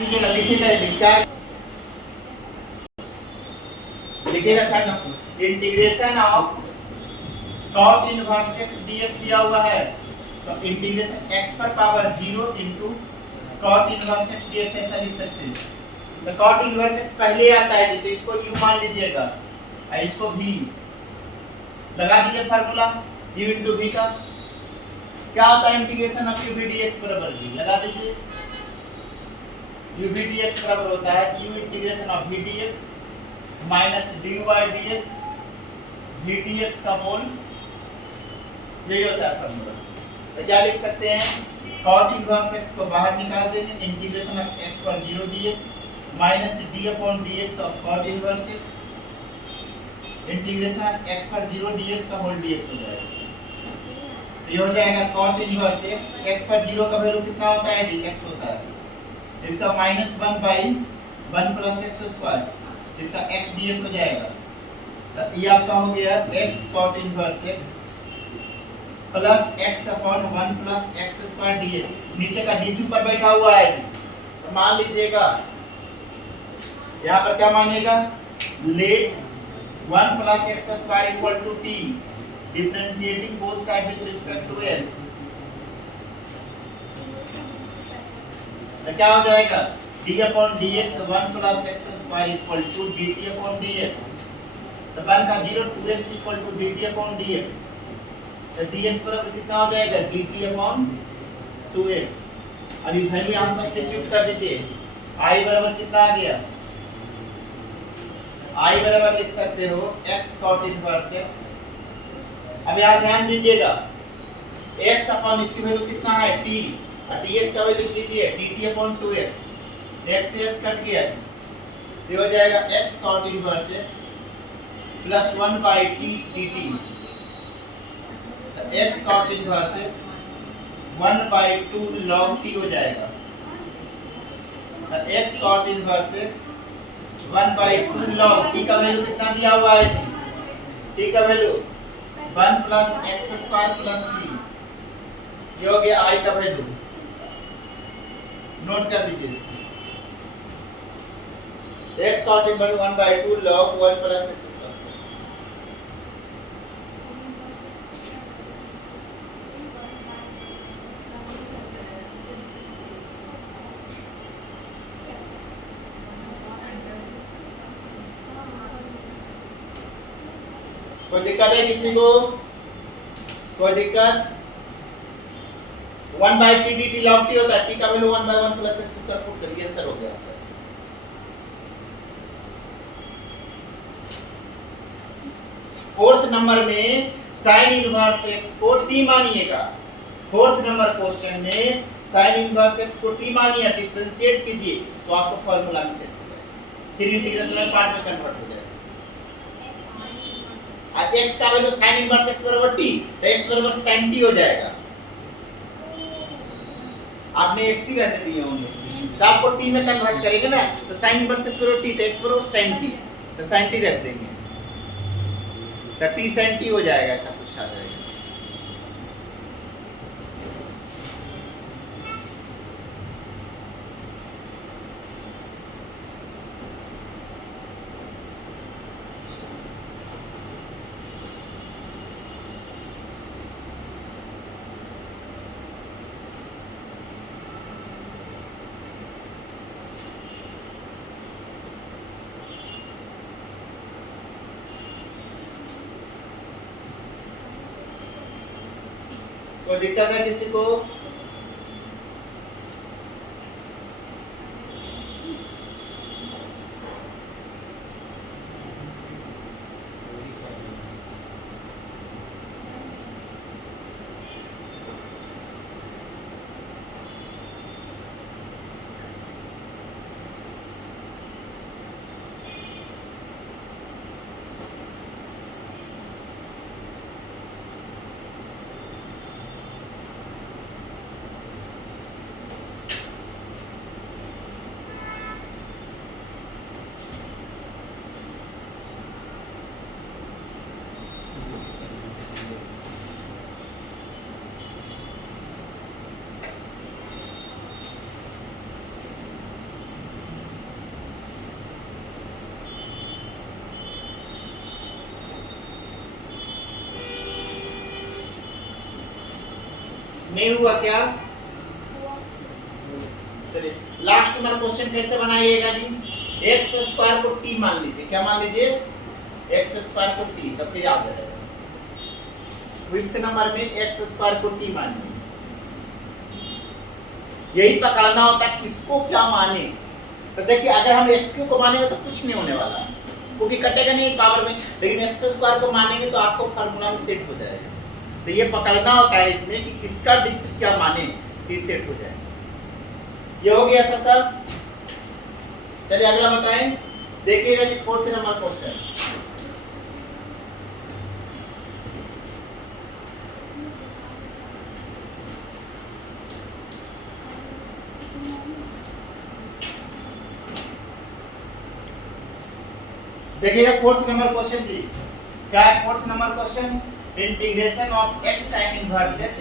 लीजिएगा, लिखिएगा क्या लिखिएगा? Third number integration of cot inverse x dx दिया हुआ है, तो इंटीग्रेशन x पर power 0 into cot inverse x dx ऐसा लिख सकते हैं। तो cot इनवर्स x पहले आता है जी, तो इसको u मान लीजिएगा और इसको v लगा दीजिए फार्मूला u इनटू v का। क्या होता है integration of u v dx बराबर v, लगा दीजिए। u v dx बराबर होता है u integration of v dx minus dy dx v dx का होल, यही होता है फार्मूला। तो क्या लिख सकते हैं? cot इनवर्स x को बाहर निकाल देंगे, इंटीग्रेशन ऑफ x पर 0 dx minus d upon dx of cot inverse x, integration of x पर 0 dx का होल dx हो जाएगा। तो ये हो जाएगा cot इनवर्स x, x पर 0 का वैल्यू कितना होता है जी? x होता है, इसका minus 1 by 1 plus x square, इसका x dx हो जाएगा। तो ये आपका हो गया x cot inverse x plus x upon 1 plus x square dx। नीचे का dc ऊपर बैठा हुआ है, तो मान लीजिएगा यहाँ पर क्या मानेगा? Let 1 plus x square equal to t, differentiating both side with respect to x। तो क्या हो जाएगा? d upon dx 1 plus x square equal to dt upon dx। तो 1 का 0 2x equal to dt upon dx। तो dx बराबर कितना हो जाएगा? dt upon 2x। अभी वैल्यू यहां सब्स्टिट्यूट कर दीजिए। i बराबर कितना आ गया? i बराबर लिख सकते हो x cot इनवर्स x। अब यहां ध्यान दीजिएगा, x अपॉन इसकी वैल्यू कितना है? t, और dx का वैल्यू लीजिए dt अपॉन 2x। x से x कट गया, ये हो जाएगा x cot inverse x plus 1 by t dt। x cot inverse x 1 by 2 log t हो जाएगा। तो x cot inverse x 1 by 2 log t का वैल्यू कितना दिया हुआ है जी? t का value 1 plus x square plus c, ये हो गया i का वैल्यू। नोट कर लीजिए, x cot inverse 1 by 2 log 1 plus x square. कोई दिक्कत है किसी को? कोई दिक्कत? 1 by t dt log t होता है, t का value 1 by 1 plus x square put करिए, आंसर हो गया आपका। फोर्थ नंबर में sin इनवर्स x को t मानिएगा। फोर्थ नंबर क्वेश्चन में sin इनवर्स x को t मानिए, डिफरेंशिएट कीजिए तो आपको फार्मूला में सेट हो जाएगा, फिर इंटीग्रेशन पार्ट में कन्वर्ट हो जाएगा। x का वैल्यू sin इनवर्स x बराबर t, तो x बराबर sin t हो जाएगा। आपने x ही रहने दिए होंगे, सब को t में कन्वर्ट करेंगे ना, तो sin इनवर्स x बराबर t, तो x बराबर sin t, तो sin t रख देंगे, तो t sin t हो जाएगा। ऐसा कुछ आ जाएगा। कोई दिक्कत है किसी को? नहीं हुआ क्या? चलिए लास्ट नंबर क्वेश्चन कैसे बनाइएगा जी? एक्स स्क्वायर को टी मान लीजिए, क्या मान लीजिए? एक्स स्क्वायर को टी, तब फिर आ जाएगा। फिफ्थ नंबर में एक्स स्क्वायर को टी मानिए, यही पकड़ना होता है किसको क्या माने। तो देखिए अगर हम एक्स क्यू को मानेंगे तो कुछ नहीं होने वाला, क्योंकि कटेगा नहीं पावर में, लेकिन एक्स स्क्वायर को मानेंगे तो आपको फार्मूला में सेट हो जाएगा। तो ये पकड़ना होता है इसमें कि किसका डिस्क क्या माने कि सेट हो जाए। ये हो गया सबका। चलिए अगला बताएं, देखिएगा जी फोर्थ नंबर क्वेश्चन। देखिएगा फोर्थ नंबर क्वेश्चन की क्या है? Fourth number question, integration of x sin inverse x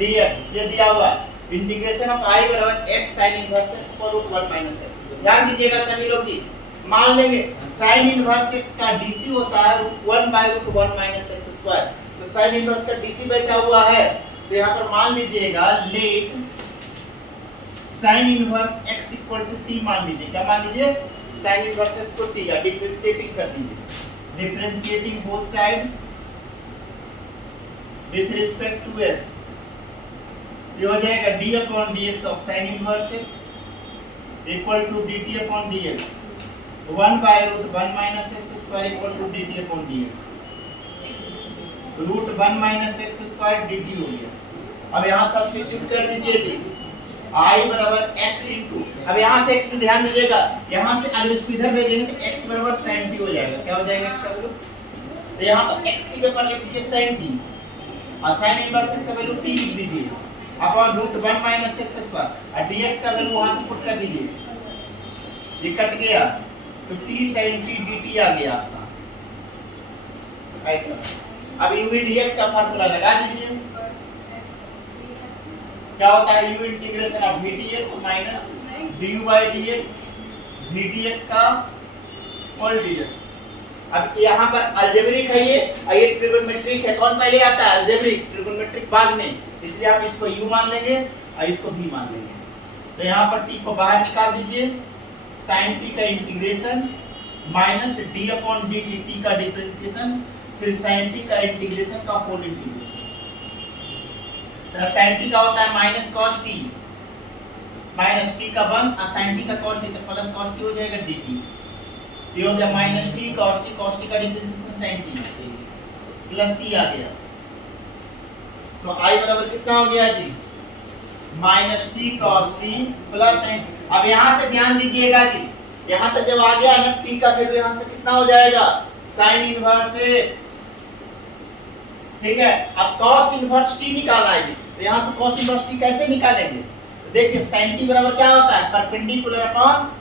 dx ये दिया हुआ है। इंटीग्रेशन ऑफ i बराबर x sin इनवर्स x पर रूट 1 माइनस x। ध्यान दीजिएगा सभी लोग जी, मान लेंगे sin इनवर्स x का dc होता है 1 by root 1 minus x square. तो sin इनवर्स का dc बैठा हुआ है, तो यहाँ पर मान लीजिएगा let sin inverse x equal to t मान लीजिए। क्या मान लीजिए? sin इनवर्स x को t, या डिफरेंशिएटिंग कर दीजिए, differentiating both side with respect to x, ये हो जाएगा d upon dx of sin inverse x equal to dt upon dx 1 by root 1 minus x square equal to dt upon dx, root 1 minus x square dt हो गया। अब यहाँ substitute कर दीजिए जी, i बराबर x इनटू, अब यहाँ से एक चीज ध्यान दीजिएगा, यहाँ से अगर इसको इधर भेजेंगे तो x बराबर sin t हो जाएगा। क्या हो जाएगा x का वैल्यू? तो यहाँ पर x की जगह लिख दीजिए sin t और sin इनवर्स x का वैल्यू t लिख दीजिए upon root 1 minus x square और dx का वैल्यू वहां से पुट कर दीजिए, ये कट गया तो t sin t dt आ गया आपका ऐसा। अब u dx का फार्मूला लगा दीजिए, क्या होता है? u integration of v dx minus du by dx v dx का होल dx। अब यहाँ पर अलजेब्रिक है ये, और ये ट्रिगोनोमेट्रिक है। कौन पहले आता है? अलजेब्रिक, ट्रिगोनोमेट्रिक बाद में, इसलिए आप इसको u मान लेंगे और इसको v मान लेंगे। तो यहाँ पर t को बाहर निकाल दीजिए, sin t का integration minus d upon dt, t का डिफरेंशिएशन, फिर sin t का इंटीग्रेशन का होल इंटीग्रेशन। तो sin t का होता है minus cos t, minus t का 1 और sin t का cos t, तो प्लस cos t हो जाएगा dt। ये हो गया माइनस t cos t का differentiation sin t plus c आ गया। तो i बराबर कितना हो गया जी? Minus t cos t plus sin। अब यहाँ से ध्यान दीजिएगा जी, यहाँ तक जब आ गया ना t का वैल्यू यहाँ से कितना हो जाएगा? sin इनवर्स x, ठीक है। अब cos इनवर्स t निकालना है जी, तो यहाँ से cos इनवर्स t कैसे निकालेंगे? तो देखिए sin t बराबर क्या होता है? परपेंडिकुलर अपॉन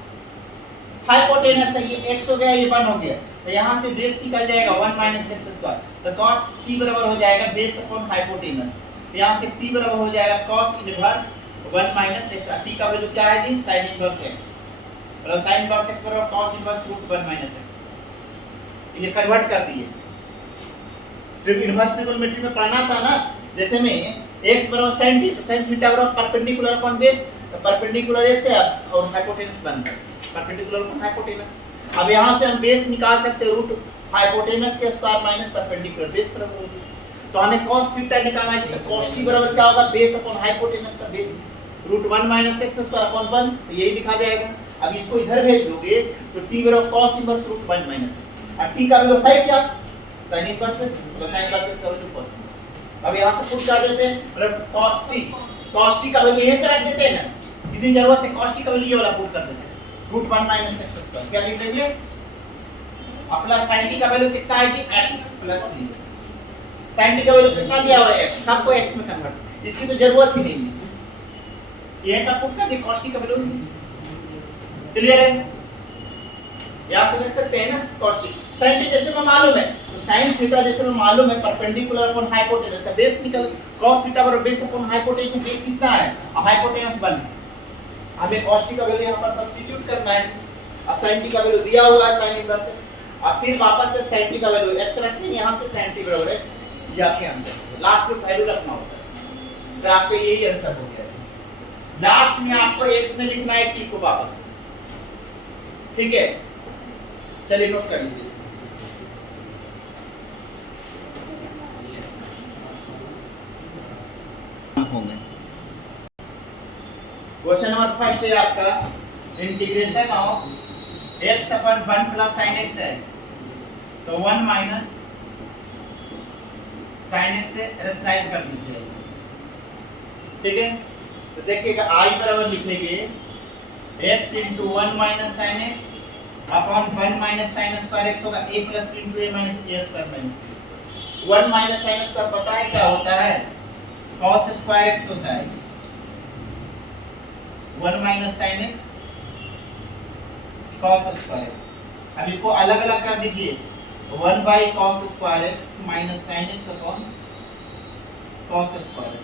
हाइपोटेनस है, ये x हो गया, ये 1 हो गया, तो यहाँ से बेस निकल जाएगा 1 माइनस x स्क्वायर, तो cos t बराबर हो जाएगा बेस अपॉन हाइपोटेनस, तो यहाँ से t बराबर हो जाएगा cos inverse 1 minus x। t का वैल्यू क्या है जी? sin इनवर्स x, मतलब sin इनवर्स x बराबर cos inverse root 1 minus x। ये कन्वर्ट कर दिए, इनवर्स ट्रिगोनोमेट्री में पढ़ना था ना, जैसे में x बराबर sin t, तो sin थीटा बराबर परपेंडिकुलर अपॉन बेस, तो परपेंडिकुलर x है और हाइपोटेनस बन गया, परपेंडिकुलर अपॉन हाइपोटेनस। अब यहाँ से हम बेस निकाल सकते हैं, रूट हाइपोटेनस के स्क्वायर माइनस परपेंडिकुलर बेस बराबर होगी। तो हमें cos थीटा निकालना है, तो cos t बराबर क्या होगा? बेस अपॉन हाइपोटेनस का base, root 1 minus x square upon 1, तो यही लिखा जाएगा। अब इसको इधर भेज दोगे तो t बराबर cos inverse root 1 minus x। अब t का वैल्यू है क्या? sin इनवर्स x, तो sin इनवर्स x का वैल्यू cos इनवर्स। अब यहाँ से पुट कर देते हैं, मतलब cos t का वैल्यू यहीं से रख देते हैं ना, इतनी जरूरत है, cos t का वैल्यू ये वाला पुट कर देते हैं, रूट 1 माइनस x स्क्वायर। क्या लिख देंगे? अब प्लस sin t का वैल्यू कितना है जी? x plus c। sin t का वैल्यू कितना दिया हुआ है? x, सबको x में कन्वर्ट, इसकी तो जरूरत ही नहीं है, ये का पुट कर दे, cos t का वैल्यू क्लियर है। यहाँ से लिख सकते हैं ना cos t, sin t जैसे में मालूम है, तो sin थीटा जैसे में मालूम है परपेंडिकुलर अपॉन हाइपोटेनस का बेस निकल, cos थीटा बराबर बेस अपॉन हाइपोटेनस, बेस कितना है और हाइपोटेनस 1। हमें cos t का वैल्यू यहाँ पर सब्स्टिट्यूट करना है और sin t का वैल्यू दिया हुआ है sin इनवर्स x। अब फिर वापस से sin t का वैल्यू x रख देंगे, यहाँ से sin t बराबर x ये आपके आंसर, लास्ट में वैल्यू रखना होता है, तो आपका यही आंसर हो गया। लास्ट में आपको x में लिखना है t को वापस, ठीक है। चलिए नोट कर लीजिए इसको। क्वेश्चन नंबर फर्स्ट है आपका, integration of x upon 1 plus sin x है, तो 1 माइनस sin x से रेशनलाइज कर दीजिए, ठीक है। तो देखिएगा i बराबर लिखेंगे x into 1 minus sin x upon 1 minus sin square x होगा a plus b into a minus a square minus b square. 1 minus sin square पता है क्या होता है, cos स्क्वायर x होता है। 1 minus sin x cos square x। अब इसको अलग अलग कर दीजिए, 1 by cos square x minus sin x upon cos square x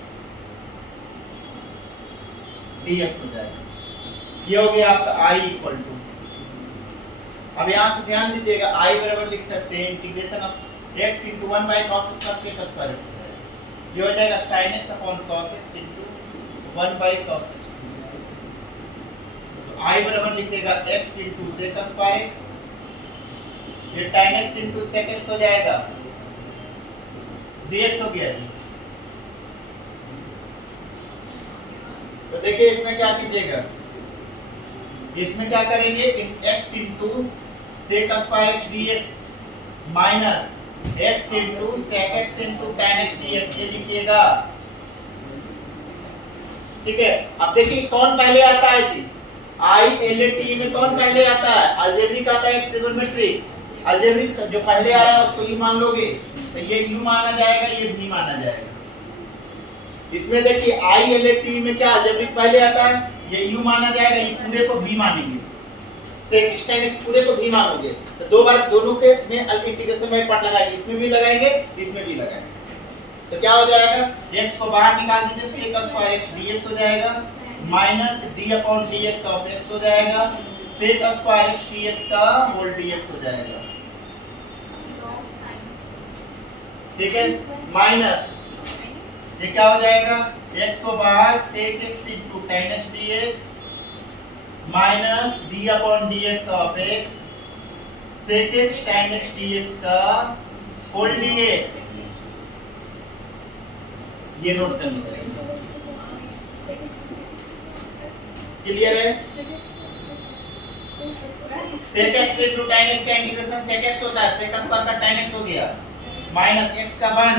dx हो जाएगा। ये हो गया आपका i इक्वल टू, अब यहाँ से ध्यान दीजिएगा i बराबर लिख सकते हैं integration of x into 1 by cos square sec square x, ये हो जाएगा sin x upon cos x into 1 by cos x। तो i बराबर लिखेगा x into sec square x, ये tan x into sec x हो जाएगा, dx हो गया जी। तो देखिए इसमें क्या कीजिएगा, इसमें क्या करेंगे, x into sec square x dx minus x into sec x into tan x dx, ये लिखिएगा, ठीक है। अब देखिए कौन पहले आता है जी, i LT में कौन पहले आता है, अलजेब्रिक आता है ट्रिगोनोमेट्रिक। अलजेब्रिक जो पहले आ रहा है उसको u मान लोगे, तो ये u माना जाएगा, ये v माना जाएगा। इसमें देखिए i LT में क्या अलजेब्रिक पहले आता है, ये u माना जाएगा, ये पूरे को v मानेंगे, sec x tan x पूरे को v मानोगे, तो दो बार दोनों के में इंटीग्रेशन बाय पार्ट लगाएंगे, इसमें भी लगाएंगे इसमें भी लगाएंगे। तो क्या हो जाएगा, x को बाहर निकाल दीजिए, sec स्क्वायर x dx हो जाएगा minus d upon dx of x हो जाएगा, sec स्क्वायर x dx का होल dx हो जाएगा, ठीक है। माइनस ये क्या हो जाएगा, x को बाहर sec x into tan x dx minus d upon dx of x sec x tan x dx का होल dx, ये नोट कर लीजिए। क्लियर है, sec x into tan x का इंटीग्रेशन sec x होता है, sec स्क्वायर का tan x हो गया माइनस x का 1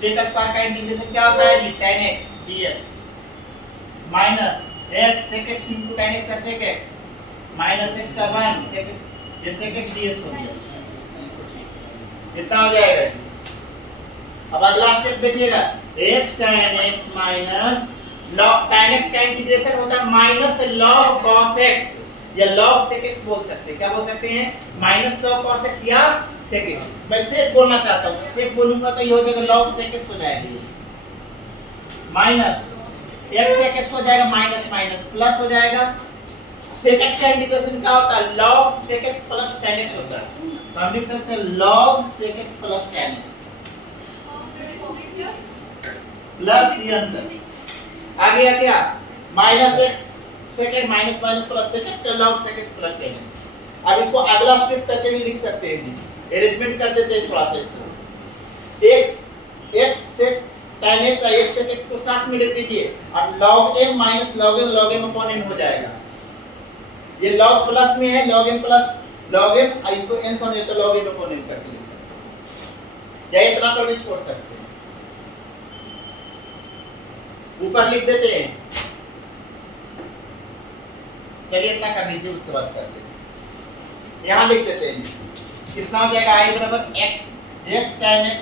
sec स्क्वायर का इंटीग्रेशन क्या होता है जी, tan x dx minus x sec x into tan x का sec x माइनस x का 1 sec x, ये sec x dx हो गया, इतना हो जाएगा। अब अगला स्टेप देखिएगा, x tan x minus log tan x का इंटीग्रेशन होता है माइनस log cos x या log sec x बोल सकते हैं, क्या बोल सकते हैं, माइनस log cos x या sec x। मैं sec बोलना चाहता हूँ, sec बोलूंगा तो ये हो जाएगा log sec x हो जाएगा, ये माइनस x sec x हो जाएगा, माइनस माइनस प्लस हो जाएगा। sec x का इंटीग्रेशन क्या होता है, log sec x plus tan x होता है, तो हम लिख सकते हैं log sec x plus tan x plus ये आंसर आ गया क्या, minus x sec x minus minus plus sec x का log sec x plus tan x। अब इसको अगला स्टेप करके भी लिख सकते हैं, अरेंजमेंट कर देते हैं थोड़ा सा इसको, x sec tan x और x sec x को साथ में लिख दीजिए और log m minus log m upon n हो जाएगा। ये log प्लस में है, log m plus log m, और इसको n समझे तो log m अपॉन n करके लिख सकते हैं, या इतना पर भी छोड़ सकते हैं, ऊपर लिख देते हैं। चलिए इतना कर लीजिए, उसके बाद करते हैं, यहाँ लिख देते हैं, कितना हो जाएगा, i बराबर x tan x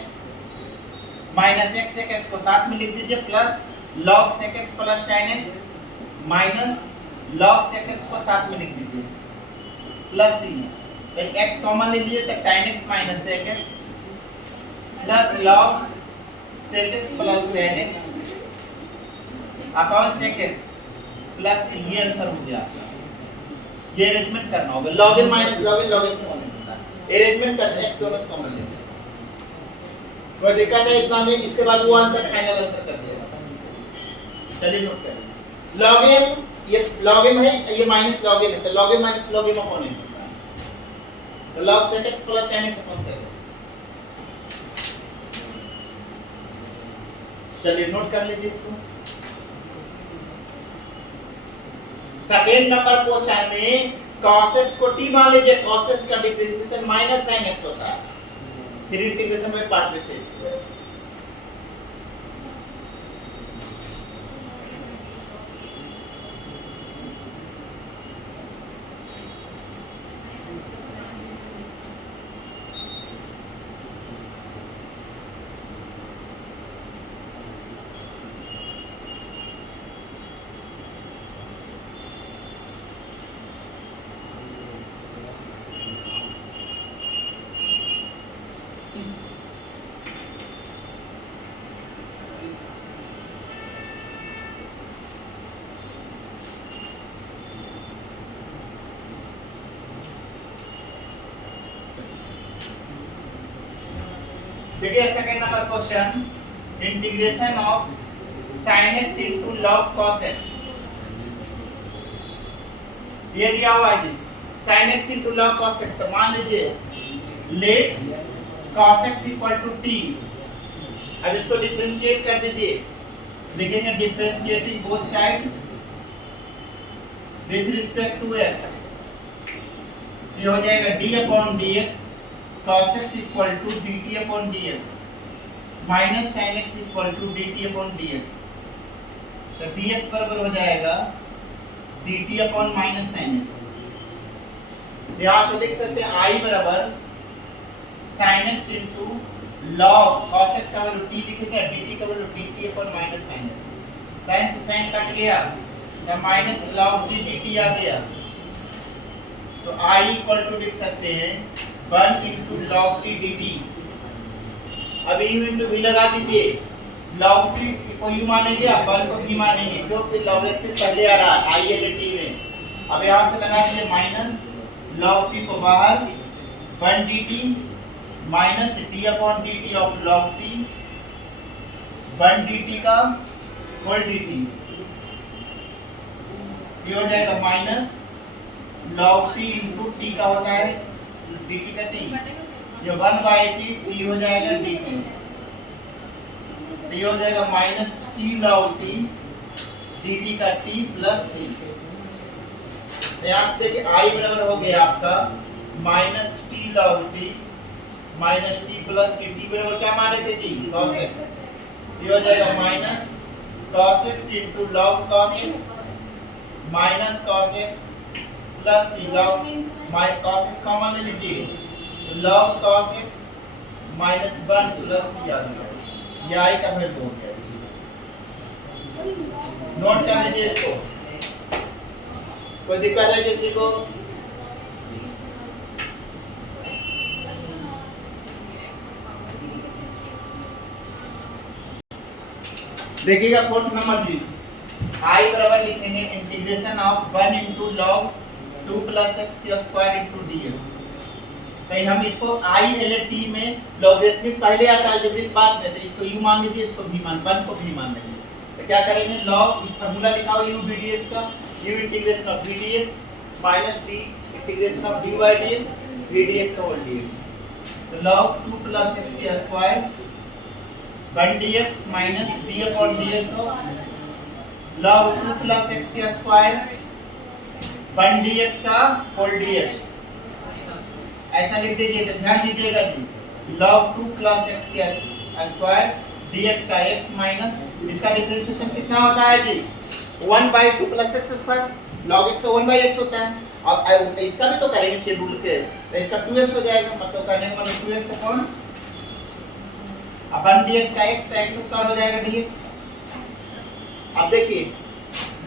minus x sec x को साथ में लिख दीजिए plus log sec x plus tan x minus log sec x को साथ में लिख दीजिए प्लस c, तो x कॉमन ले लीजिए तो tan x minus sec x plus log sec x plus tan x upon sec x plus ये आंसर हो गया आपका। ये अरेंजमेंट करना होगा, log m minus log m common होता है, अरेंजमेंट करते x दोनों कॉमन ले, कोई दिक्कत है इतना में? इसके बाद वो आंसर फाइनल आंसर कर दिया। चलिए नोट करिए, log m, ये log m है, ये माइनस log n है, तो log m minus log m upon n होता है, तो log sec x plus tan x upon sec x। चलिए नोट कर लीजिए इसको। सेकेंड नंबर क्वेश्चन में cos x को t मान लीजिए, cos x का डिफरेंशिएशन माइनस sin x होता है, फिर इंटीग्रेशन में पार्ट में से देखिए second number question, integration of sin x into log cos x, ये दिया हुआ है जी sin x into log cos x। तो मान लीजिए let cos x equal to t, अब इसको डिफरेंशिएट कर दीजिए, लिखेंगे differentiating both side with respect to x, ये हो जाएगा d upon dx cos x equal to dt upon dx minus sin x equal to dt upon dx, तो dx बराबर हो जाएगा dt upon minus sin x। यहाँ से लिख सकते हैं i बराबर sin x into log cos x का वैल्यू t लिखेंगे, dt का value dt upon minus sin x, sin से sin कट गया, तो माइनस log t dt आ गया, तो i इक्वल टू लिख सकते हैं 1 into log t dt। अब u into v लगा दीजिए, log t को u मानेंगे, अब 1 को v मानेंगे, क्योंकि लॉगरिथमिक पहले आ रहा है i l t में। अब यहाँ से लगा दीजिए माइनस log t को बाहर 1 dt minus d upon dt of log t 1 dt का होल dt, ये हो जाएगा minus log t into t का होता है dt का t, ये 1 by t t हो जाएगा dt, तो ये हो जाएगा minus t log t dt का t प्लस c। यहाँ से देखिए i बराबर हो गया आपका minus t log t minus t plus c, t बराबर क्या मान रहे थे जी cos x, ये हो जाएगा minus cos x into log cos x minus cos x plus c, log cos x common ले लीजिए, तो log cos x minus 1 plus c आ गया, ये i का वैल्यू हो गया। नोट कर लीजिए इसको, कोई दिक्कत है किसी को? देखिएगा फोर्थ नंबर जी, i बराबर लिखेंगे integration of 1 into log 2 plus x का स्क्वायर into dx। तो हम इसको i l t में लॉगरिथमिक पहले आता है अलजेब्रिक बाद में, तो इसको u मान लीजिए, इसको v मान 1 को v मान लेंगे, तो क्या करेंगे log फार्मूला लिखा हुआ u v dx का, u integration of v dx minus d integration of dy dx v dx का होल dx, तो log 2 plus x का square 1 dx minus v upon dx of log 2 plus x का square 1 dx का whole dx, ऐसा लिख दीजिए। तो ध्यान दीजिएगा जी, log 2 plus x का स्क्वायर dx का x माइनस इसका डिफरेंशिएशन कितना होता है जी 1 by 2 plus x square, log x का 1 by x होता है। अब इसका भी तो करेंगे चेन रूल के, तो इसका 2x हो जाएगा, मतलब करने का मतलब 2x अपॉन अपन dx का x, तो x स्क्वायर हो जाएगा dx। अब देखिए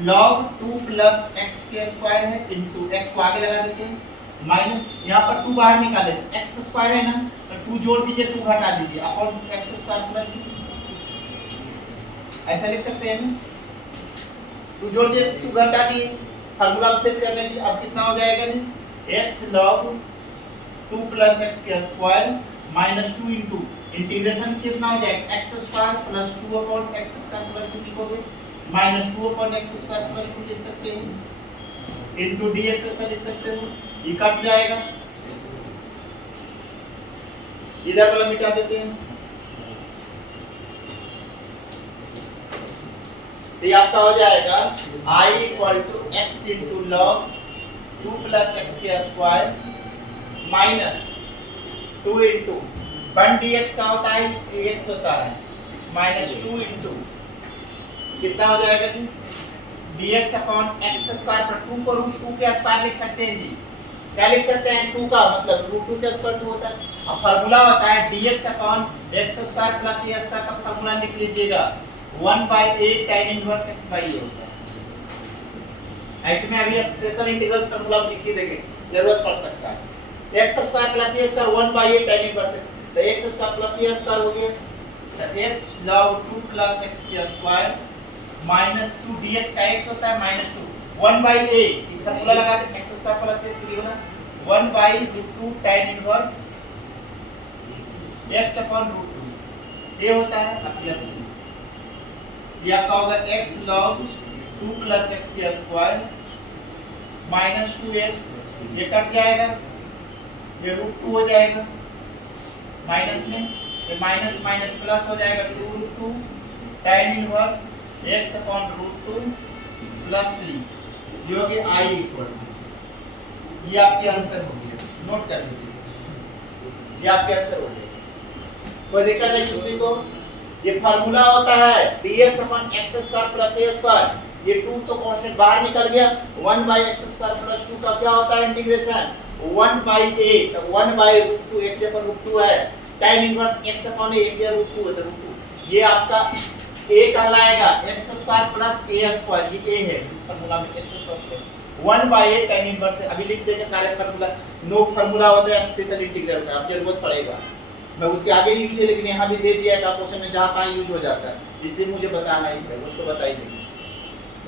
log 2 plus x के स्क्वायर है इनटू x को आगे लगा देते हैं, माइनस यहाँ पर 2 बाहर निकाले, x स्क्वायर है ना, तो 2 जोड़ दीजिए 2 घटा दीजिए अपॉन x स्क्वायर प्लस 2, ऐसा लिख सकते हैं ना, 2 जोड़ दिए 2 घटा दिए, फार्मूला सेट करने के लिए अब कितना हो जाएगा जी x log 2 plus x का स्क्वायर -2 इंटू इंटीग्रेशन कितना हो जाएगा x square plus 2 upon x square plus 2 लिखोगे -2 अपॉन x स्क्वायर प्लस 2 लिख सकते हैं इंटू dx ऐसा लिख सकते हो, ये कट जाएगा, इधर वाला मिटा देते हैं, तो ये आपका हो जाएगा I equal to x into log 2 plus x के स्क्वायर माइनस 2 इंटू 1 dx का होता है x होता है माइनस 2 इंटू कितना हो जाएगा जी dx अपॉन x स्क्वायर पर 2 को रूट 2 के स्क्वायर लिख सकते हैं जी, क्या लिख सकते हैं 2 का मतलब रूट 2 के स्क्वायर 2 होता है। अब फार्मूला होता है dx upon x square plus a square का फार्मूला लिख लीजिएगा 1/8 tan inverse x by a होता है। ऐसे में अभी स्पेशल इंटीग्रल फार्मूला लिख ही देंगे, जरूरत पड़ सकता है। x square plus a square 1/8 tan inverse x, तो x square plus a square हो गया, तो x log 2 प्लस x के स्क्वायर माइनस 2 dx का x होता है माइनस 2 1/8, ये फार्मूला लगा दे x स्क्वायर प्लस a के लिए होगा 1/2 tan inverse x upon root 2 ये होता है अब प्लस ये आपका होगा x log 2 प्लस x के स्क्वायर माइनस 2x, ये कट जाएगा, ये रूट 2 हो जाएगा माइनस में, ये माइनस माइनस प्लस हो जाएगा 2 root 2 tan inverse x upon root 2 plus c, ये हो गया I इक्वल, ये आपके आंसर हो गया, नोट कर लीजिए, ये आपके आंसर हो गया। कोई दिक्कत है किसी को? ये फार्मूला होता है dx upon x square plus a square, ये 2 तो कांस्टेंट बाहर निकल गया, 1/x स्क्वायर प्लस 2 का क्या होता है इंटीग्रेशन 1/8, तो 1/√2 एक जगह √2 है, tan inverse x upon a एक जगह √2 है तो √2, ये आपका a कहलाएगा x square plus a square, ये a है इस फार्मूला में x स्क्वायर 1/8 tan इनवर्स है। अभी लिख देंगे सारे फार्मूला, नो फार्मूला होता है स्पेशल इंटीग्रल का, अब जरूरत पड़ेगा मैं उसके आगे यूज है, लेकिन यहाँ भी दे दिया है क्वेश्चन में जहाँ कहाँ यूज हो जाता है, इसलिए मुझे बताना ही है, उसको बता ही देंगे,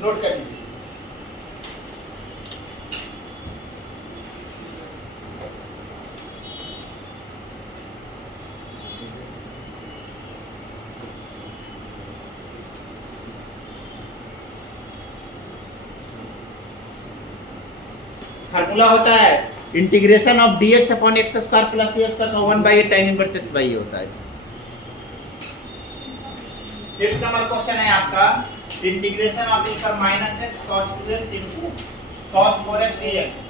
नोट कर लीजिए इसको। फार्मूला होता है integration of dx upon x square plus a square का 1/8 tan inverse x by a होता है। फिफ्थ नंबर क्वेश्चन है आपका इंटीग्रेशन ऑफ e पर minus x cos 2x into cos 4x dx।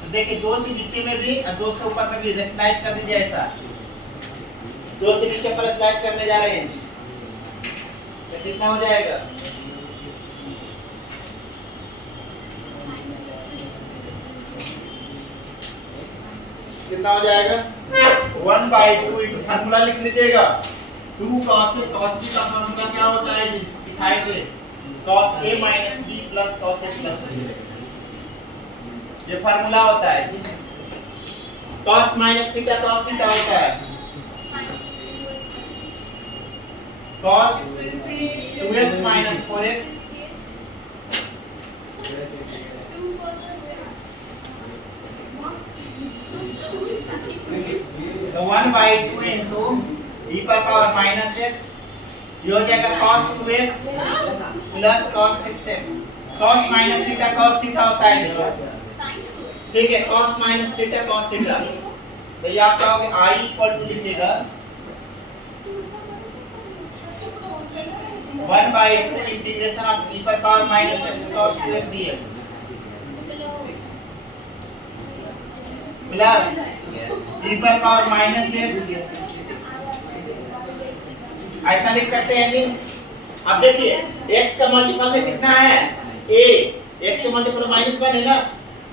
तो देखिए 2 से नीचे में भी और 2 से ऊपर में भी स्लाइड कर दीजिए, ऐसा 2 से नीचे पर स्लाइड करने जा रहे हैं, तो कितना हो जाएगा कितना हो जाएगा 1/2 इंटू फार्मूला लिख लीजिएगा 2 cos a cos b का फार्मूला क्या होता है दिखाई दे cos a minus b plus cos a plus b, ये फार्मूला होता है cos minus theta cos theta होता है cos 2x minus 4x तो 1/2 इंटू e पर पावर माइनस x, ये हो जाएगा cos 2x plus cos 6x, cos minus theta cos theta होता है देखो, ठीक है cos minus theta cos theta, तो ये आपका हो गया I इक्वल टू लिखिएगा 1/2 इंटीग्रेशन ऑफ e पर power minus x cos 2x dx plus e पर पावर माइनस x, ऐसा लिख सकते हैं जी। अब देखिए x का मल्टीपल में कितना है a, x का मल्टीपल -1 है ना,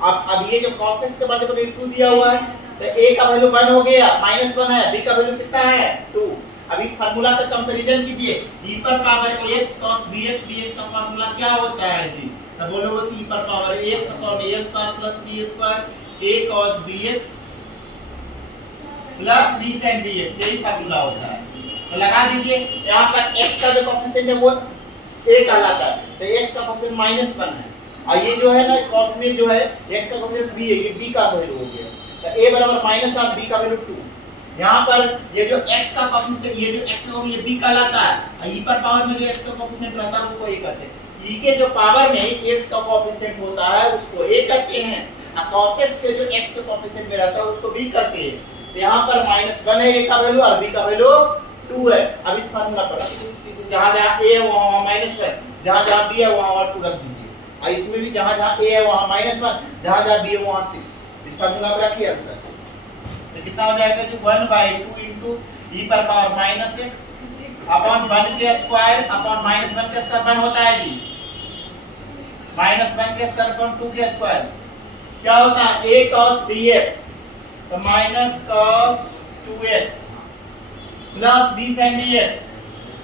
अब ये जो cos x का मल्टीपल 2 दिया हुआ है, तो a का वैल्यू 1 हो गया, -1 है, b का वैल्यू कितना है 2। अभी फार्मूला का कंपैरिजन कीजिए, e पर power x cos bx dx का फार्मूला क्या होता है जी, तो बोलोगे कि e पर power x upon a square plus b square a cos bx plus b sin dx, यही फार्मूला होता है। तो लगा दीजिए, यहाँ पर x का जो कोएफिशिएंट है वो a कहलाता है, तो x का कोएफिशिएंट -1 है, और ये जो है ना cos में जो है x का कोएफिशिएंट b है, ये b का वैल्यू हो गया, तो a बराबर माइनस और b का वैल्यू 2, यहाँ पर ये जो x का कोएफिशिएंट, ये जो x का ये b कहलाता है, e पर पावर में जो x का कोएफिशिएंट रहता है उसको a कहते हैं। e के जो पावर में x का कोएफिशिएंट होता है उसको a कहते हैं, और cos x के जो x के कोएफिशिएंट में रहता है उसको b कहते हैं। तो यहाँ पर -1 है a का वैल्यू और b का वैल्यू 2 है। अब इस फार्मूला पर जहाँ जहाँ a है वहाँ -1, जहाँ जहाँ b है वहाँ 2 रख दीजिए, और इसमें भी जहाँ जहाँ a है वहाँ -1, जहाँ जहाँ b है वहाँ 6। इस फार्मूला पर रखिए आंसर। तो कितना हो जाएगा जी 1/2 इनटू e पर पावर -x अपॉन 1 के स्क्वायर अपॉन -1 के स्क्वायर 1 होता है जी, -1 के स्क्वायर अपॉन 2 के स्क्वायर क्या होता है a cos bx, तो -cos 2x plus b sin dx,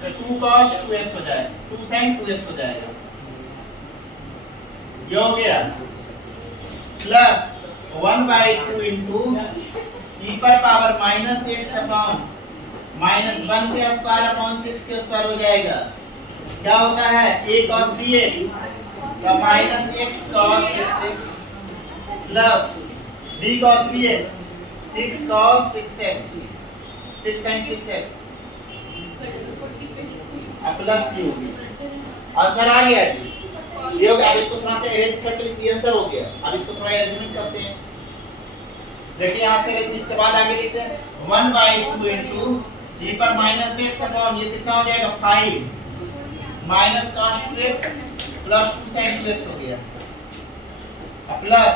तो 2 cos 2x हो जाएगा, 2 sin 2x हो जाएगा। ये हो गया प्लस 1/2 इनटू e पर पावर -x अपॉन -1 के स्क्वायर अपॉन 6 के स्क्वायर हो जाएगा। क्या होता है a cos bx का -x cos 6x plus b cos bx 6 cos 6x 6 sin 6x अब प्लस c हो गया। आंसर आ गया जी, ये हो गया। अब इसको थोड़ा सा अरेंज करके लिख दिया, आंसर हो गया। अब इसको थोड़ा अरेंजमेंट करते हैं, देखिए यहाँ से इसके बाद आगे लिखते हैं 1/2 इनटू e पर -x अपॉन ये कितना हो जाएगा 5 minus cos 2x plus 2 sin 2x हो गया, प्लस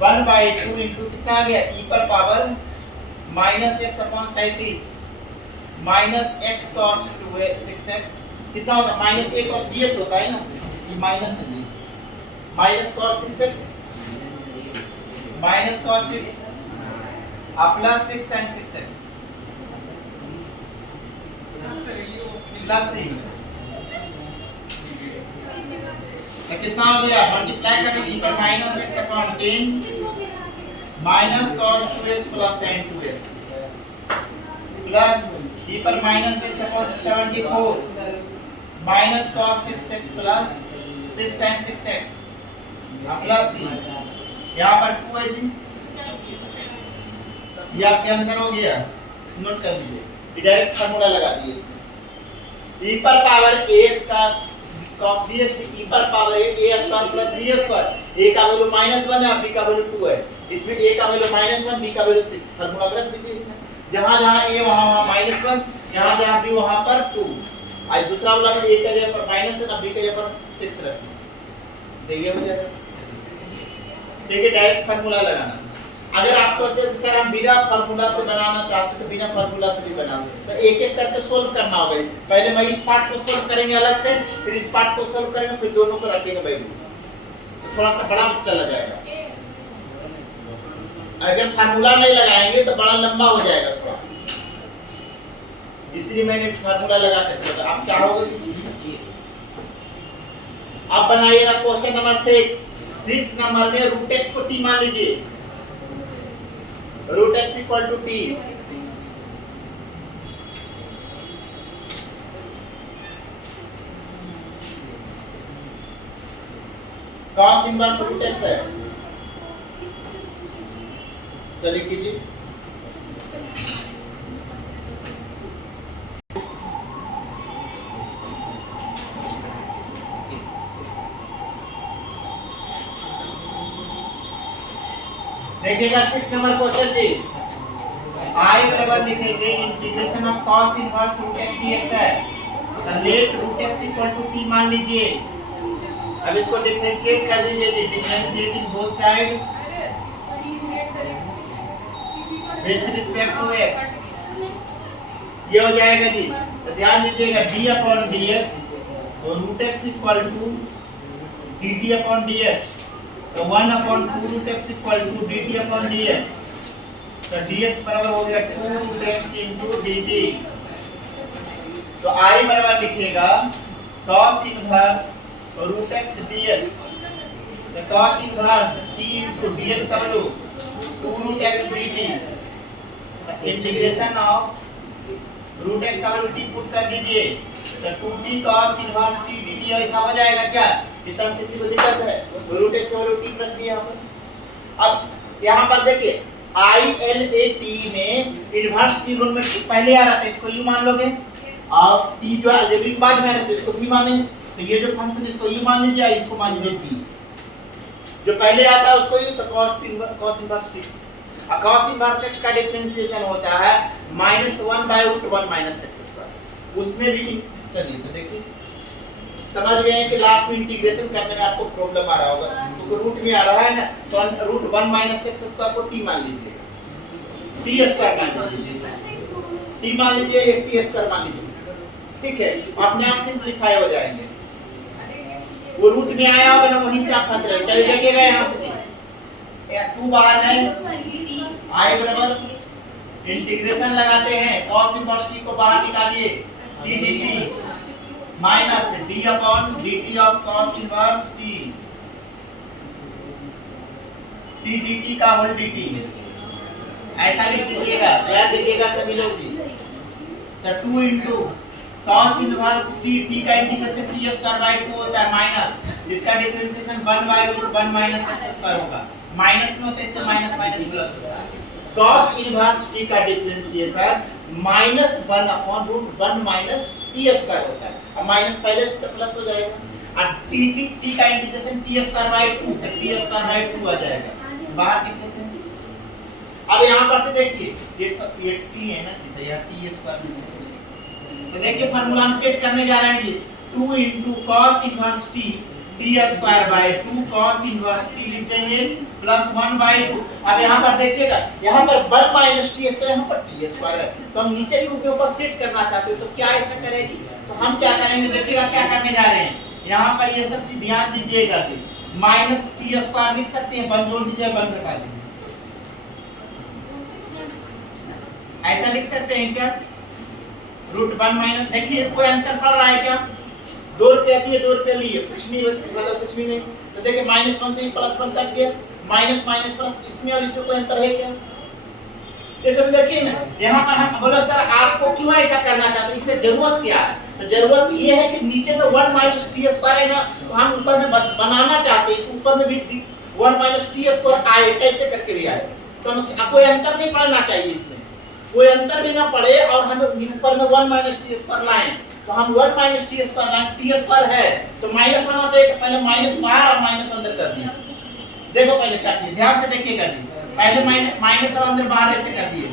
1/2 इनटू कितना आ गया e पर power -x upon 37 minus x cos 2x 6x कितना होता है -a cos dx होता है ना, ये माइनस है जी, minus cos 6x minus cos 6 plus 6 sin 6x plus c, तो कितना हो गया मल्टीप्लाई करने e पर -x upon 10 minus cos 2x plus sin 2x plus e पर -x upon 74 minus cos 6x plus 6 sin 6x plus c, यहाँ पर 2 है जी, ये आपके आंसर हो गया। नोट कर दीजिए, डायरेक्ट फार्मूला लगा दिए इसमें, e पर पावर ax का cos bx e पर power a square plus b square, a का वैल्यू -1 है और b का वैल्यू 2 है, इसमें a का वैल्यू -1 b का वैल्यू 6, फार्मूला रख दीजिए इसमें, जहां जहां a वहां -1, जहां जहां b वहां पर 2, आज दूसरा वाला में a का जगह पर -1 और b का जगह पर 6 रख दीजिए, हो जाएगा। देखिए डायरेक्ट फार्मूला लगाना। अगर आप सोचते हैं सर हम बिना फार्मूला से बनाना चाहते तो बिना फार्मूला से भी बना, तो एक एक करके सोल्व करना होगा। पहले मैं इस पार्ट को सोल्व करेंगे अलग से, फिर इस पार्ट को सोल्व करेंगे, फिर दोनों को रखेंगे वैल्यू, तो थोड़ा सा बड़ा चला जाएगा। अगर फार्मूला नहीं लगाएंगे तो बड़ा लंबा हो जाएगा थोड़ा, इसलिए मैंने फार्मूला लगा कर दिया। आप चाहोगे आप बनाइएगा क्वेश्चन नंबर 6 नंबर में रूट x को t मान लीजिए, root x equal to t, cos inverse root x है, चलिए कीजिए। देखिएगा 6 नंबर क्वेश्चन जी, I बराबर लिखेंगे integration of cos inverse root x dx है, तो let root x equal to t मान लीजिए। अब इसको डिफरेंशिएट कर दीजिए जी, differentiating both side with respect to x, ये हो जाएगा जी। तो ध्यान दीजिएगा d अपॉन dx और root x equal to dt upon dx, तो 1 upon 2 root x equal to dt upon dx, तो dx बराबर हो गया 2 रूट x इनटू dt। तो I बराबर लिखेगा cos inverse root x dx, तो cos inverse t into dx का value 2 root x dt, integration of root x का वैल्यू t पुट कर दीजिए, तो 2t cos inverse t dt ऐसा हो जाएगा क्या? इतना किसी को दिक्कत है? रूट x का वैल्यू t रख दिया यहाँ पर। अब यहाँ पर देखिए ILAT में इनवर्स ट्रिग्नोमेट्री पहले आ रहा था, इसको यू मान लोगे, और t जो अलजेब्रिक बाद में आ रहा था इसको भी मानेंगे। तो ये जो फंक्शन इसको यू मान लीजिए, इसको मान लीजिए p, जो पहले आता है उसको यू, तो cos इनवर्स t। अब cos इनवर्स x का डिफरेंशिएशन होता है -1/√1 - x²। उसमें भी चलिए तो देखिए, समझ गए हैं कि लास्ट में इंटीग्रेशन करने में आपको प्रॉब्लम आ रहा होगा, क्योंकि रूट में आ रहा है ना, तो √1 - x² को t मान लीजिए, t² मान लीजिए, t मान लीजिए, t² मान लीजिए, ठीक है, अपने आप सिंपलीफाई हो जाएंगे। वो रूट में आया होगा ना, वहीं से आप फंस रहे हो। चलिए देखिएगा यहाँ से, 2 बाहर है, i बराबर इंटीग्रेशन लगाते हैं, cos इनवर्स t को बाहर निकालिए, t dt minus d/dt of cos inverse t, t dt का होल dt, ऐसा लिख दीजिएगा, याद दीजिएगा सभी लोग जी। तो 2 into cos inverse t, t का इंटीग्रेशन t²/2 होता है, माइनस इसका डिफरेंशिएशन 1/√1 - x² होगा, माइनस में होता है इसलिए माइनस माइनस प्लस होता है। cos इनवर्स t का डिफरेंशिएशन -1/√1 - t² होता है। अब माइनस पहले से तो प्लस हो जाएगा, और t का इंटीग्रेशन t²/2 से t²/2 आ जाएगा, बाहर लिख देते हैं। अब यहाँ पर से देखिए, ये t है ना जी, तो यह t², तो देखिए फार्मूला हम सेट करने जा रहे हैं जी, 2 into cos inverse t, t²/2 cos inverse t लिख देंगे, प्लस 1/2। अब यहाँ पर देखिएगा, यहाँ पर 1 - t² यहाँ पर t² है, तो हम नीचे के रूप में ऊपर सेट करना चाहते हो, तो क्या ऐसा करें जी, तो हम क्या करेंगे, देखिएगा क्या करने जा रहे हैं। यहाँ पर ये सब चीज ध्यान दीजिएगा जी, -t² लिख सकते हैं, 1 जोड़ दीजिए, 1 घटा दीजिए, ऐसा लिख सकते हैं क्या, √1 देखिए कोई अंतर पड़ रहा है क्या, 2 रुपया दिए 2 रुपया लिए, कुछ नहीं, मतलब कुछ भी नहीं। तो देखिए -1 से ही +1 कट गया, माइनस माइनस प्लस, इसमें और इसमें कोई अंतर है क्या? ये सब देखिए ना, यहाँ पर हम बोलो सर आपको क्यों ऐसा करना चाहते हैं, इससे जरूरत क्या है? तो जरूरत ये है कि नीचे में 1 - t² है ना, तो हम ऊपर में बनाना चाहते हैं, ऊपर में भी 1 - t² आए, कैसे करके भी आए, तो हम कोई अंतर नहीं पड़ना चाहिए, इसमें कोई अंतर भी ना पड़े, और हम ऊपर में 1 - t² लाएं, तो हम 1 - t² लाएं, t² है तो माइनस होना चाहिए, तो पहले माइनस बाहर और माइनस अंदर कर दिए। देखो पहले क्या किए, ध्यान से देखिएगा जी, पहले माइनस और अंदर बाहर ऐसे कर दिए,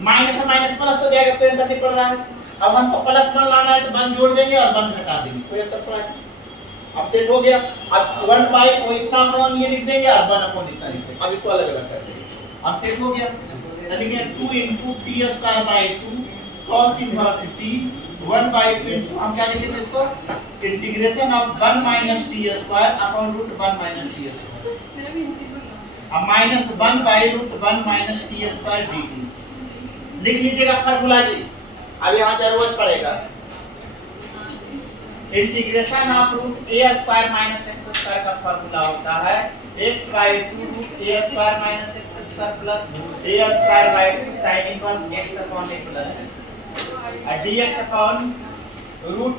माइनस और माइनस प्लस हो जाएगा, कोई अंतर नहीं पड़ रहा है। अब हमको प्लस 1 लाना है, तो 1 जोड़ देंगे और 1 घटा देंगे, कोई अंतर पड़ा है? अब सेट हो गया। अब 1 वो इतना अपॉन ये लिख देंगे और 1 अपॉन इतना लिख देंगे, अब इसको अलग अलग कर देंगे, अब सेट हो गया। यानी कि 2 * t² / 2 cos inverse t 1/2 into, हम क्या लिखेंगे इसको, integration of 1 - t² upon √1 - t², अब -1/√1 - t² dt लिख लीजिएगा फार्मूला जी। अब यहाँ जरूरत पड़ेगा इंटीग्रेशन ऑफ √a² - x² का फार्मूला होता है x/2 √a² - x² plus a² / 2 sin inverse x upon a plus x, और dx अपॉन √a²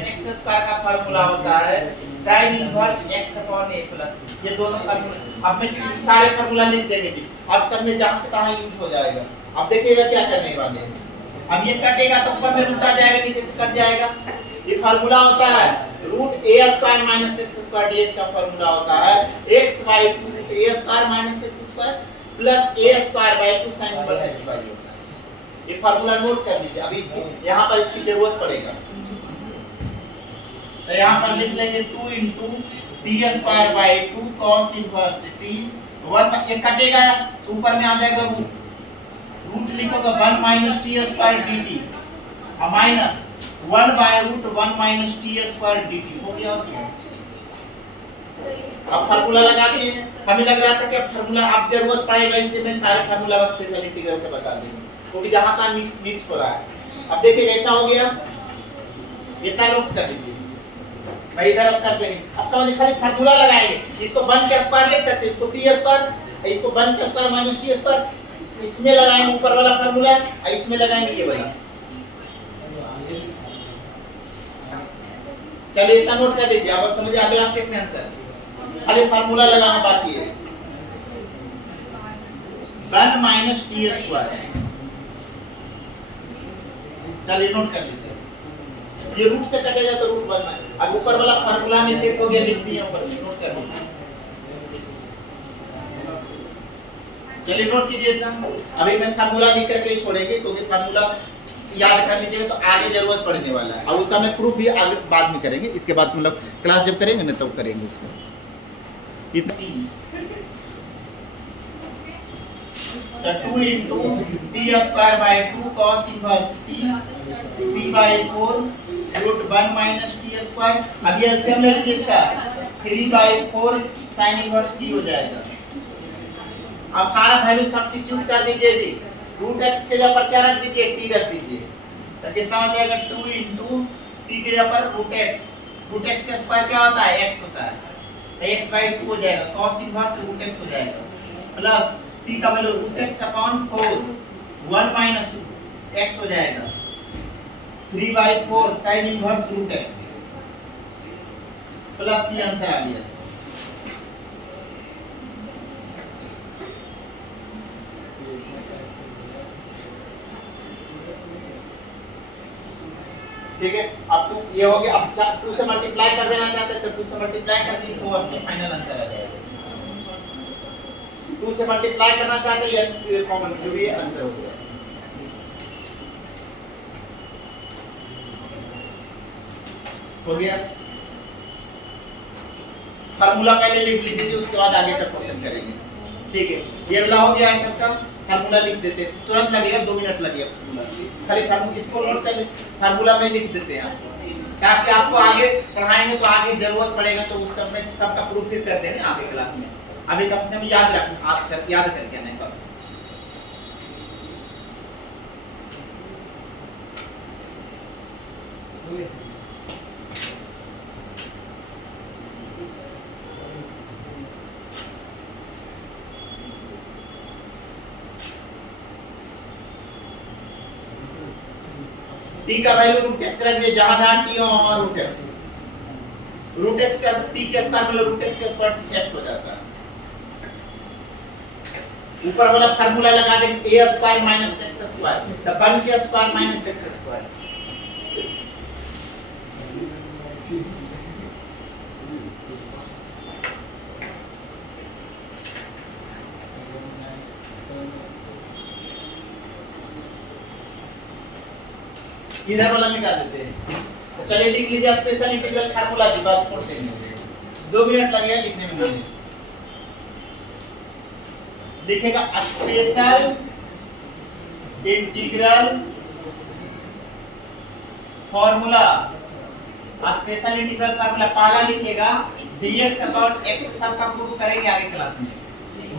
- x² का फार्मूला होता है sin inverse x upon a plus c। ये दोनों फार्मूला अब मैं सारे फार्मूला लिख देंगे जी, अब सब में जहां तहां यूज हो जाएगा। अब देखिएगा क्या करने वाले हैं, अब ये कटेगा तो ऊपर में रूट आ जाएगा, नीचे से कट जाएगा। ये फार्मूला होता है √a² - x² dx का फार्मूला होता है x/2 √a² - x² plus a²/2 sin inverse x होता है। ये फार्मूला नोट कर लीजिए, अभी इसकी यहाँ पर इसकी जरूरत पड़ेगा, तो यहाँ पर लिख लेंगे 2 * t² / 2 cos इनवर्स t 1, ये कटेगा तो ऊपर में आ जाएगा रूट लिखोगे 1 - t² dt और माइनस 1/√1 - t² dt हो गया। अब फार्मूला लगा दिए, हमें लग रहा था कि फार्मूला अब जरूरत पड़ेगा, इसलिए मैं सारे फार्मूला बस स्पेशल इंटीग्रल के बता दूंगा, क्योंकि जहां तहां मिक्स हो रहा है। अब देखिएगा इतना हो गया, इतना नोट कर लीजिए, मैं इधर अब कर देंगे। अब समझिए खाली फार्मूला लगाएंगे, इसको 1 के स्क्वायर लिख सकते हैं, इसको t², इसको 1 के स्क्वायर - t², इसमें लगाएंगे ऊपर वाला फार्मूला और इसमें लगाएंगे ये वाला। चलिए इतना नोट कर लीजिए, अब समझिए अगला स्टेप में आंसर। खाली फार्मूला लगाना बाकी है। 1 माइनस टी स्क्वायर, चलिए नोट कर लीजिए, ये रूट से कटेगा तो रूट बनना है। अब ऊपर वाला फार्मूला में सेट हो गया, लिख दिए ऊपर में, नोट कर लीजिए। चलिए नोट कीजिए इतना। अभी मैं फार्मूला लिख करके छोड़ेंगे क्योंकि फार्मूला याद कर लीजिएगा तो आगे जरूरत पड़ने वाला है, और उसका मैं प्रूफ भी आगे बाद में करेंगे, इसके बाद मतलब क्लास जब करेंगे ना तब करेंगे उसका। इतनी 2 into t square by 2 cos inverse t by 4 root 1 minus t square। अब ये एलसीएम ले लीजिए इसका, 3 by 4 sin inverse t हो जाएगा। अब सारा वैल्यू सब्स्टिट्यूट कर दीजिए जी, रूट x के जगह पर क्या रख दीजिए, t रख दीजिए, तो कितना हो जाएगा 2 into t के जगह पर रूट x का स्क्वायर क्या होता है, x होता है, तो x by 2 हो जाएगा, cos इनवर्स रूट x हो जाएगा, प्लस t का value root x upon 4 1 minus x हो जाएगा, 3 by 4 sin inverse root x plus c answer आ गया। ठीक है, अब तो ये हो गया। अब 2 से मल्टीप्लाई कर देना चाहते हैं तो 2 से मल्टीप्लाई कर दीजिए तो अपने फाइनल आंसर आ जाएगा। 2 से मल्टीप्लाई करना चाहते हैं या कॉमन जो भी आंसर हो गया। हो गया, फार्मूला पहले लिख लीजिए, उसके बाद आगे का क्वेश्चन करेंगे। ठीक है, ये वाला हो गया है सबका, फार्मूला लिख देते हैं, तुरंत लगेगा 2 मिनट लगेगा फार्मूला, खाली फार्मूला इसको नोट कर ले, फार्मूला में लिख देते हैं आपको, ताकि आपको आगे पढ़ाएंगे तो आगे जरूरत पड़ेगा तो उसका मैं सबका प्रूफ फिर कर देंगे आगे क्लास में। अभी कम से कम याद रखना, आप याद करके आना है बस। t का वैल्यू रूट x रख दिए, जहां जहां t और रूट x का t के स्क्वायर मतलब रूट x का स्क्वायर x हो जाता है। ऊपर वाला फार्मूला लगा देंगे a square minus x square, the 1 के स्क्वायर माइनस x स्क्वायर, इधर वाला मिटा देते हैं। तो चलिए लिख लीजिए स्पेशल इंटीग्रल फार्मूला की बात छोड़ देंगे, 2 मिनट लगेगा लिखने में मुझे। लिखेगा special integral formula, special integral formula पहला लिखेगा dx अपॉन x, सबका प्रूफ करेंगे आगे क्लास में,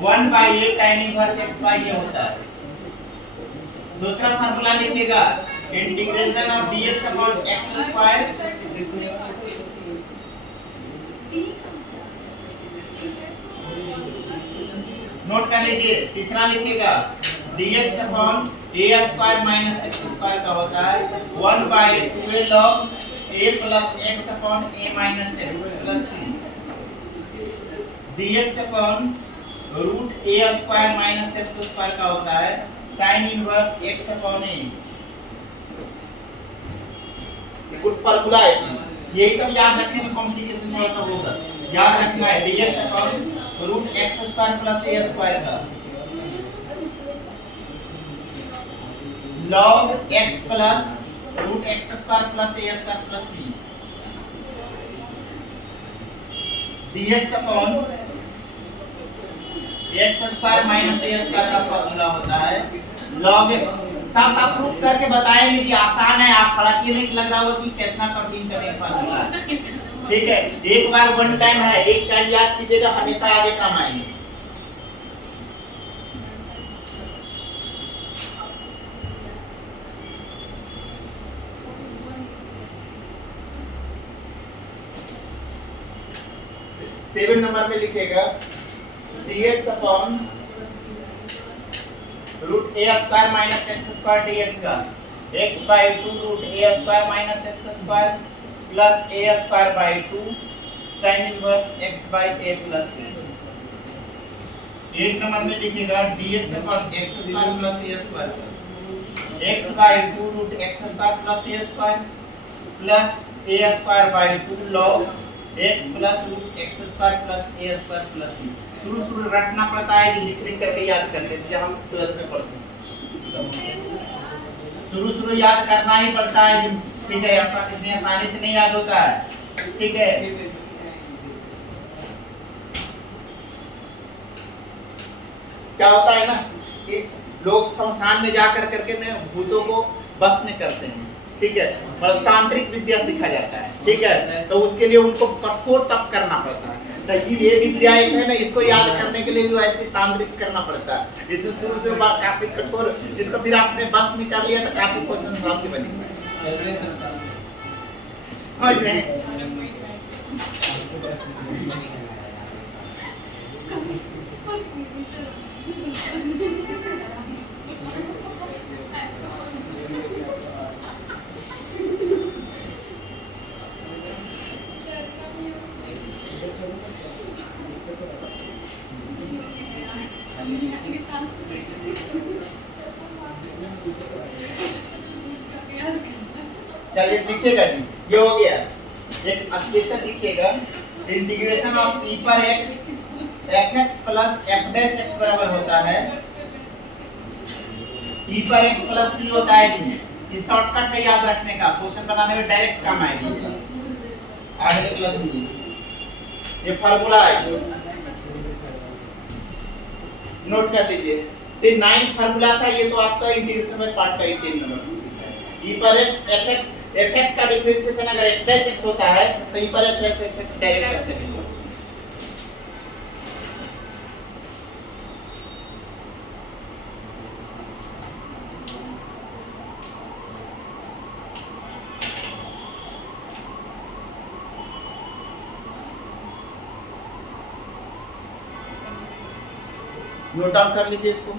1/a tan inverse x by a होता है। दूसरा फार्मूला लिखेगा integration of dx upon x square, note कर लीजिए। तीसरा लिखेगा dx upon a square minus x square का होता है 1/2a log a plus x upon a minus x plus c, dx upon root a square minus x square का होता है sin inverse x upon a। कुल formula है, यही सब याद रखने में कॉम्प्लिकेशन थोड़ा सा होगा, याद रखना है dx upon root x square plus a square का log x plus root x square plus a square plus c, dx upon x square minus a square का फार्मूला होता है log x। सब आप प्रूफ करके बताएंगे कि आसान है, आप पढ़ा के नहीं लग रहा हो कि कितना कठिन कठिन फार्मूला है। ठीक है, एक बार वन टाइम है, एक टाइम याद कीजिएगा, हमेशा आगे काम आएंगे। सेवन नंबर पे लिखेगा dx upon root a square minus x square dx का x by 2 root a square minus x square plus a square by 2 sine inverse x by a plus c। 8 number में लिखिएगा dx upon x square plus a square x by 2 root x square plus a square plus a square by 2 log x plus root x square plus a square plus c। शुरू रटना पड़ता है, ये लिख करके याद करते हैं जब हम 12th में पढ़ते हैं। शुरू याद करना ही पड़ता है, ठीक है, आपका इतनी आसानी से नहीं याद होता है, ठीक है। क्या होता है ना कि लोग शमशान में जाकर करके ना भूतों को बस में करते हैं, ठीक है, मतलब तांत्रिक विद्या सीखा जाता है, ठीक है, तो उसके लिए उनको कठोर तप करना पड़ता है। तो ये विद्या एक है ना, इसको याद करने के लिए भी वैसे तांत्रिक करना पड़ता है। इसमें शुरू से काफी कठोर, इसको फिर आपने बस में कर लिया तो काफी क्वेश्चन आपके बनेंगे, समझ रहे हैं। चलिए लिखिएगा जी, ये हो गया। एक स्पेशल लिखिएगा, इंटीग्रेशन ऑफ e पर x fx plus f dash x बराबर होता है e पर x प्लस c होता है जी। ये शॉर्टकट है याद रखने का, क्वेश्चन बनाने में डायरेक्ट काम आएगी आगे क्लास में। ये फार्मूला है, नोट कर लीजिए। तो 9 फार्मूला था, ये तो आपका इंटीग्रेशन में पार्ट का 18 नंबर। e पर x fx का डिफरेंशिएशन अगर f डैश x होता है तो e पर fx डायरेक्ट कर सकते हैं। नोट डाउन कर लीजिए इसको।